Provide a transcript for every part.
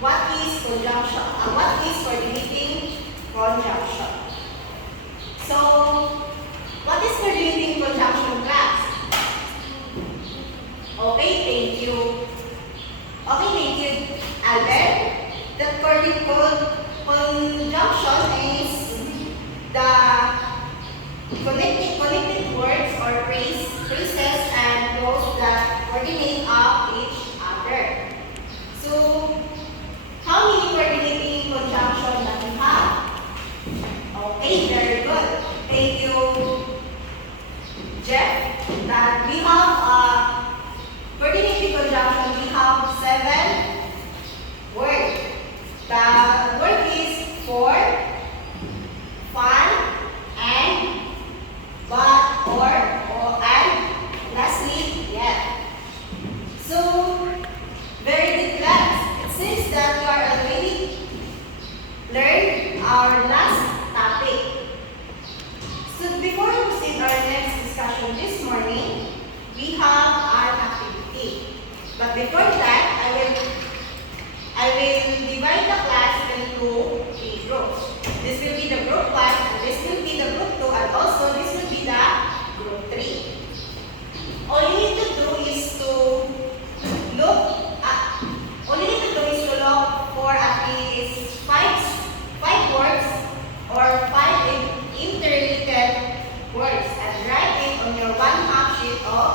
what is conjunction? What is coordinating conjunction? So, what is coordinating conjunction, class? Okay, thank you. Okay, thank you, Albert. The conjunction is the connected words or phrases and clauses that coordinate up each other. So, how many coordinating conjunction that we have? Okay, very good. Thank you, Jeff. That we have coordinating conjunction. We have 7 words. The word is for, fun, and, but, or, and, lastly, yet. So, very good class. It seems that you are already learned our last topic. So, before we proceed our next discussion this morning, we have our activity. But before that, I will divide the class into 3 groups. This will be the group 1, and this will be the group 2, and also this will be the group 3. All you need to do is to look for at least 5 words or 5 interrelated words and write it on your 1/2 sheet of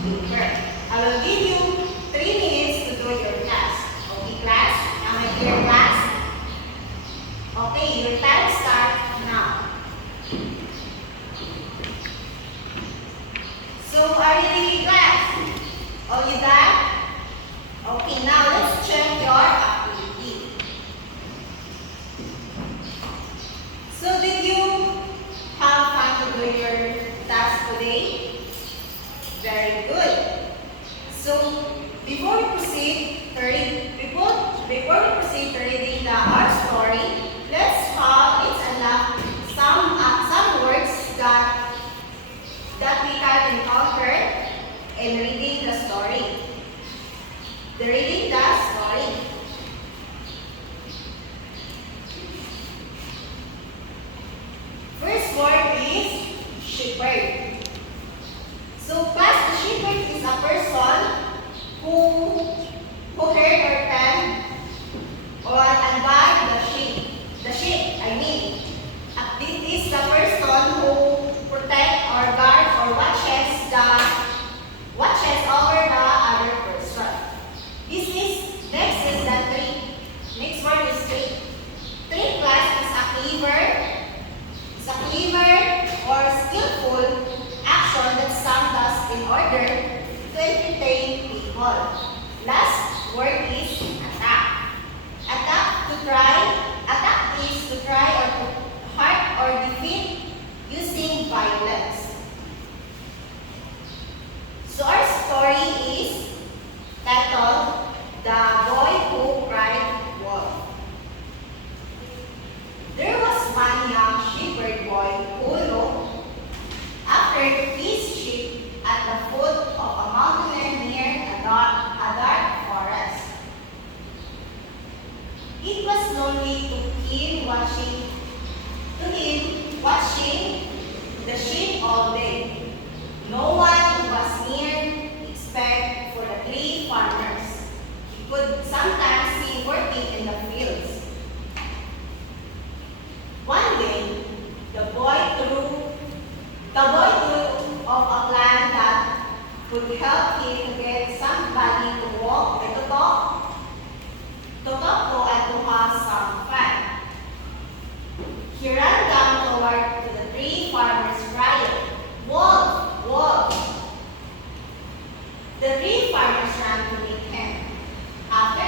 paper. I will give you 3 minutes to do your task. Okay, class? Am I clear, class? Okay, your time starts now. So, are you ready, class? All you done? Okay, now let's check your activity. So, did you have fun to do your task today? Very good. So, before we proceed to reading our story, let's unlock some words that we can encounter in reading the story. Reading the story. First word is shepherd. So, class, the shepherd is a person who herd or tend and guard the sheep. This is the person who protect or guard or watches over the other person. Next is the tree. Next word is tree. Tree, class, is a clever or skillful action that some does in order to entertain people. Last word is attack. Attack is to try or to hurt or defeat using violence. So our story is titled The Boy Who Cried Wolf. There was one young shepherd boy who looked after his sheep at the foot of a mountain near a dark forest. It was lonely to him watching the sheep all day. No one was near except for the 3 farmers. He could sometimes see working in the fields. One day, the boy threw of a plan that could help him to get somebody to talk to and to have some fun. He ran down toward the 3 farmers crying, "Wolf, wolf!" The 3 farmers ran to meet him. After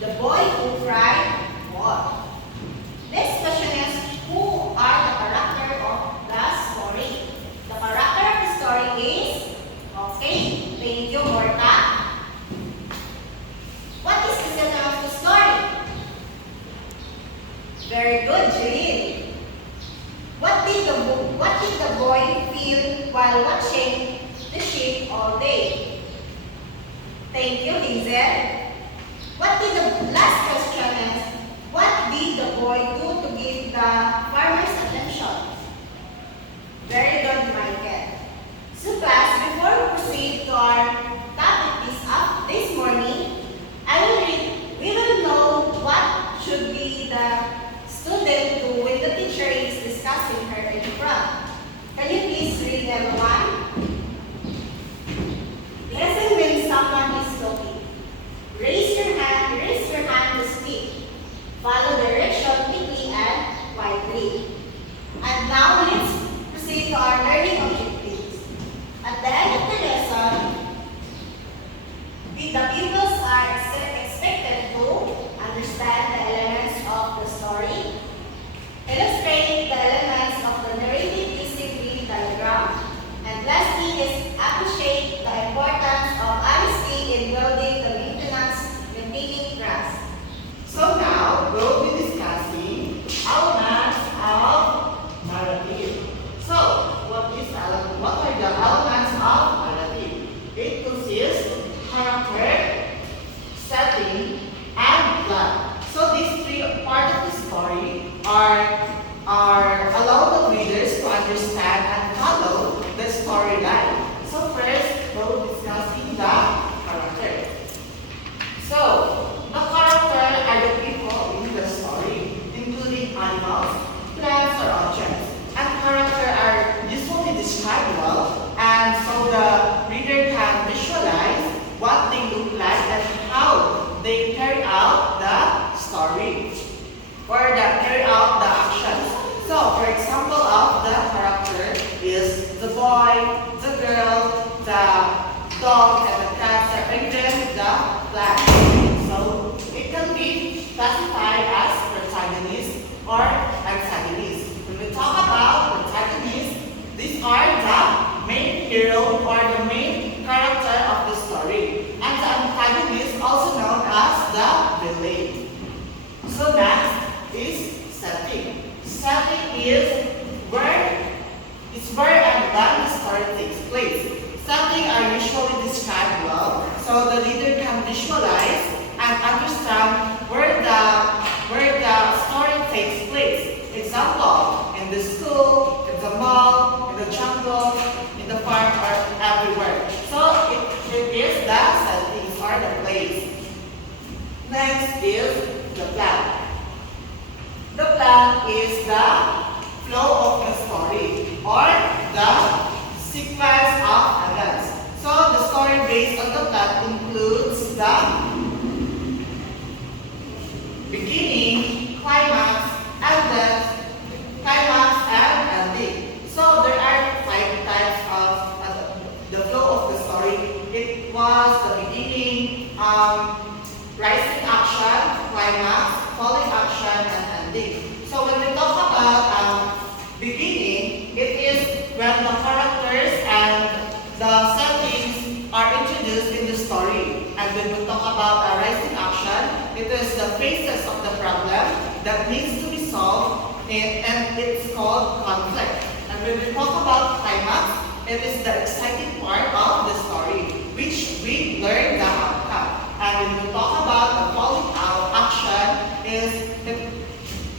The boy who cried wolf. Next question is, who are the character of the story? The character of the story is, okay, thank you, Morta. What is the center of the story? Very good, Jeline. What did the boy feel while watching the sheep all day? Thank you, Hazel. What did the last question is, what did the boy do to give the farmer's attention? Very good, Michael. So class, before we proceed to our topic this morning, we will know what should be the student do when the teacher is discussing her in front. Can you please read everyone? Listen when someone is talking. Raise your hand to speak. Follow direction quickly and quietly. And now let's proceed to our learning objectives. At the end of the lesson, the pupils are expected to understand the elements of the story, illustrate the elements of the narrative using Venn diagram, and lastly is appreciate the importance of honesty in building the maintaining trust. So now we'll be discussing elements of narrative. So what are the elements of narrative? It consists character, setting, and plot. So these three parts of the story are allow the readers to understand and follow the storyline. So first, we'll be discussing the character. So, the character are the people in the story, including animals, plants, or objects. And character are usually described well, and so the reader can visualize what they look like and how they carry out the story or carry out the actions. So, for example of the character is the boy, the girl, the dog, and the cat, and even the plant. So, it can be classified as protagonist or antagonist. When we talk about protagonists, these are the main hero or the main character of the story. And the antagonist, also known as the villain. So next is setting. Setting is where and when the story takes place. Setting are usually described well, so the reader can visualize and understand where the story takes place. Example, in the school, in the mall, in the jungle, in the park, or everywhere. So it is the settings or the place. Next is the plot. The plot is the flow of the story or the sequence of events. So the story based on the plot includes the beginning, climax, and ending. So there are 5 types of the flow of the story. It was the beginning, rising action, climax, falling action, and ending. So when we talk about beginning, it is when the characters and the settings are introduced in the story. And when we talk about a rising action, it is the phases of the problem that needs to be solved, and it's called conflict. And when we talk about climax, it is the exciting part of the story, which we learn the outcome. And when we talk about the falling out action,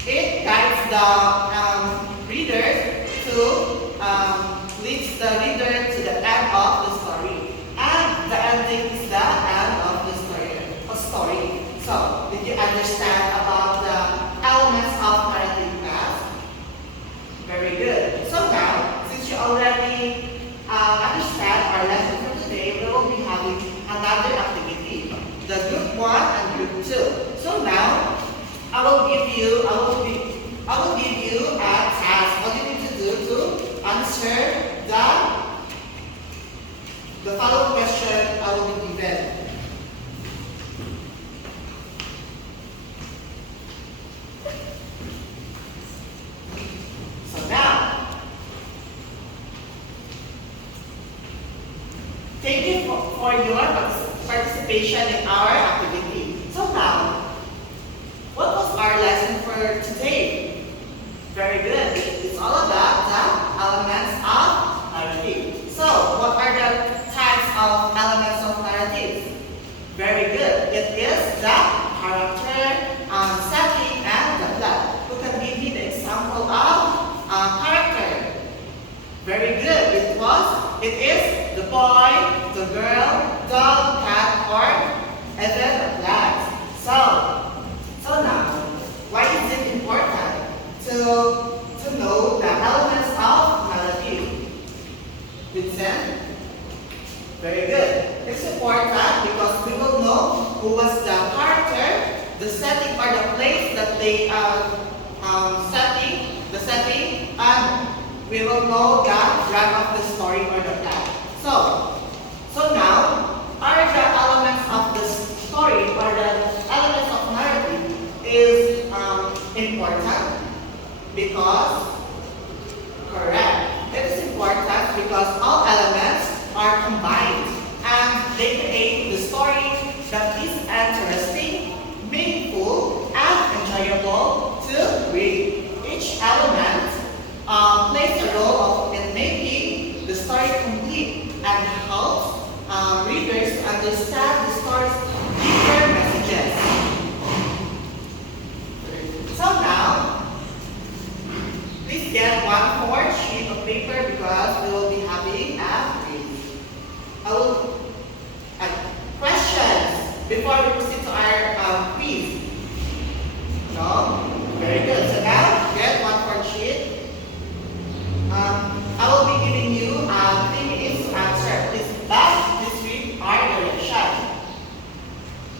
it guides the reader leads the reader to the end of the story. And the ending is the end of the story. So, did you understand about the elements of narrative class? Very good. So now, since you already understand our lesson for today, we will be having another activity, the group 1 and group 2. So now, I will give you a task. What you need to do to answer the following question I will be given. participation in our activity. So now, what was our lesson for today? Very good. It's all about the elements of narrative. So, what are the types of elements of narrative? Very good. It is the character, setting, and the plot. Who can give me the example of character? Very good. It is the boy, the girl, dog, cat, or even a plant. So now, why is it important to know the elements of narrative? Vincent? Very good. It's important because we will know who was the character, the setting or the place that they setting, and we will know the run of the story or the plot. So now, are the elements of the story or the elements of narrative is important because correct. It is important because all elements are combined and they create the story that is interesting, meaningful, and enjoyable to read. Each element plays a role in making the story complete and helps readers to understand the story's deeper messages. So now, please get one more sheet of paper because we will be having a quiz. I will questions before we proceed to our quiz. No? Very good. So now, get one more sheet. I will be giving you 3 minutes to answer. Please read our direction.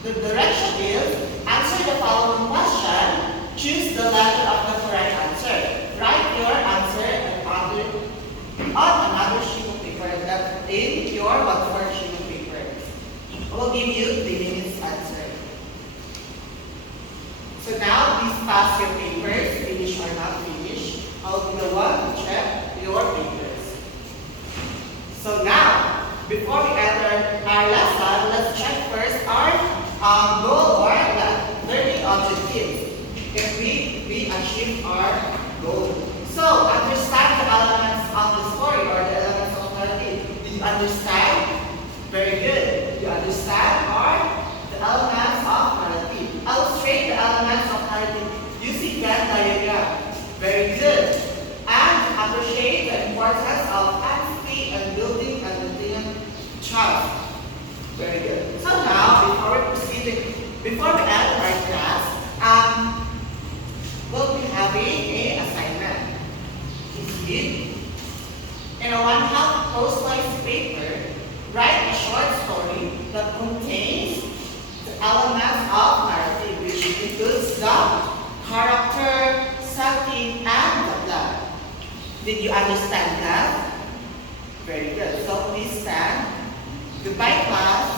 The direction is answer the following question. Choose the letter of the correct answer. Write your answer on another sheet of paper that in your one-word sheet of paper. I will give you 3 minutes to answer. So now, please pass your papers, finish or not finish. I'll be the one to check your papers. So now, before we enter our lesson, let's check first our goal or learning objectives. If we achieve our goal. So, understand the elements of the story or the elements of narrative. Did you understand? Very good. You understand the elements of narrative. Illustrate the elements of narrative using Venn diagram. Very good. And appreciate the importance of empathy and building and maintaining trust. Very good. So now, before we end our class, we'll be having an assignment. In a 1/2 post-size paper, write a short story that contains the elements of narrative, which includes the character, setting, and the plot. Did you understand that? Very good. So please stand. Goodbye, class.